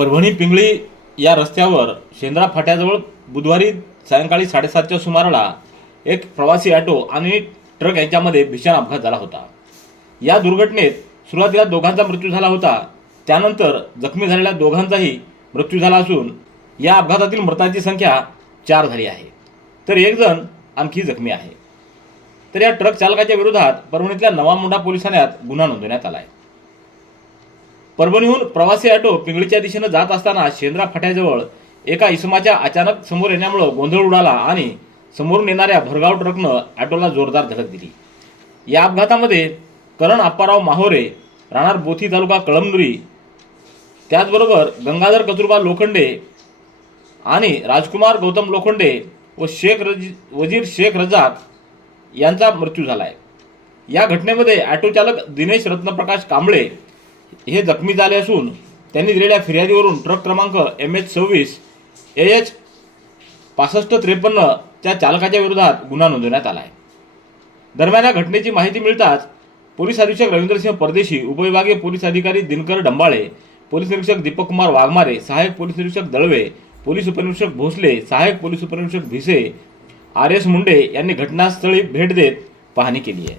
परभणी पिंगळी या रस्त्यावर शेंद्रा फाट्याजवळ बुधवारी सायंकाळी साडेसातच्या सुमाराला एक प्रवासी ऑटो आणि ट्रक यांच्यामध्ये भीषण अपघात झाला होता. या दुर्घटनेत सुरुवातीला दोघांचा मृत्यू झाला होता. त्यानंतर जखमी झालेल्या दोघांचाही मृत्यू झाला असून या अपघातातील मृतांची संख्या चार झाली आहे. तर एक जण आणखी जखमी आहे. तर या ट्रक चालकाच्या विरोधात परभणीतल्या नवामुंडा पोलीस ठाण्यात गुन्हा नोंदवण्यात आला आहे. परभणीहून प्रवासी ऑटो पिंगळीच्या दिशेनं जात असताना शेंद्रा फाट्याजवळ एका इसमाच्या अचानक समोर येण्यामुळं गोंधळ उडाला आणि समोरून येणाऱ्या भरगाव ट्रकनं ऑटोला जोरदार धडक दिली. या अपघातामध्ये करण आप्पाराव माहोरे राहणार बोथी तालुका कळमनुरी त्याचबरोबर गंगाधर कचुरबा लोखंडे आणि राजकुमार गौतम लोखंडे व शेख रज वजीर शेख रजाक यांचा मृत्यू झाला आहे या घटनेमध्ये ऑटो चालक दिनेश रत्नप्रकाश कांबळे हे जखमी झाले असून त्यांनी दिलेल्या फिर्यादीवरून ट्रक क्रमांक एम एच सव्वीस ए एच पासष्ट त्रेपन्नच्या चालकाच्या विरोधात गुन्हा नोंदवण्यात आला आहे. दरम्यान या घटनेची माहिती मिळताच पोलीस अधीक्षक रवींद्रसिंह परदेशी उपविभागीय पोलीस अधिकारी दिनकर डंबाळे पोलीस निरीक्षक दीपक कुमार वाघमारे सहाय्यक पोलीस निरीक्षक दळवे पोलीस उपनिरीक्षक भोसले सहाय्यक पोलीस उपनिरीक्षक भिसे आर एस मुंडे यांनी घटनास्थळी भेट देत पाहणी केली आहे.